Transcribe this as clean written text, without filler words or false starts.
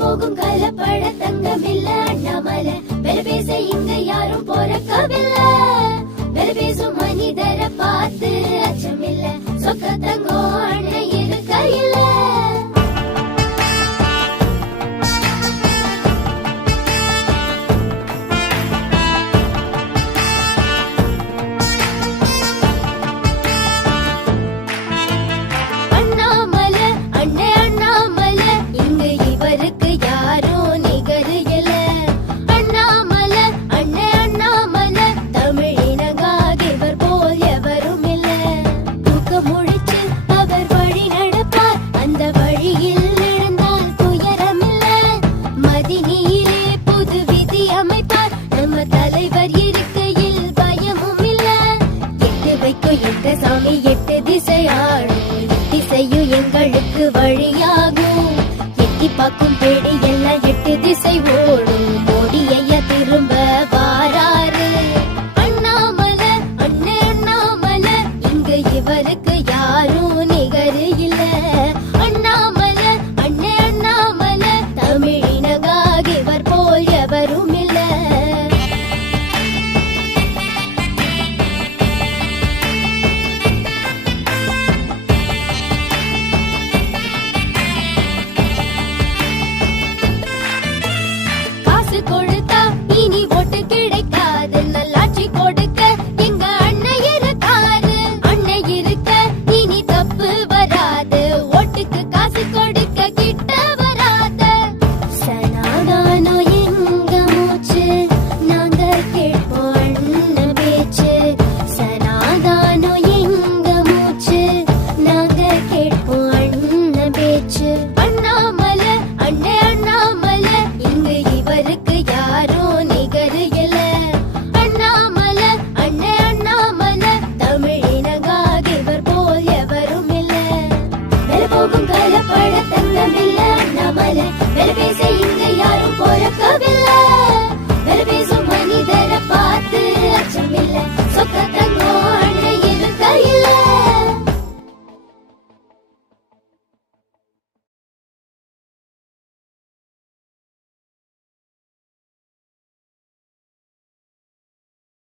போகும் கலப்பட தங்கமில்ல அண்ணாமலை வெல பேச இங்க யாரும் போறக்கவில்ல வெல பேசும் மனிதரை பார்த்து அச்சமில்ல சொக்க தங்கோ அண்ணன் இருக்கையில சாமி 8 திசையாடும் திசையும் எங்களுக்கு வழியாகும் எட்டி பார்க்கும் பேடி எல்லாம் 8 திசை ஓடும்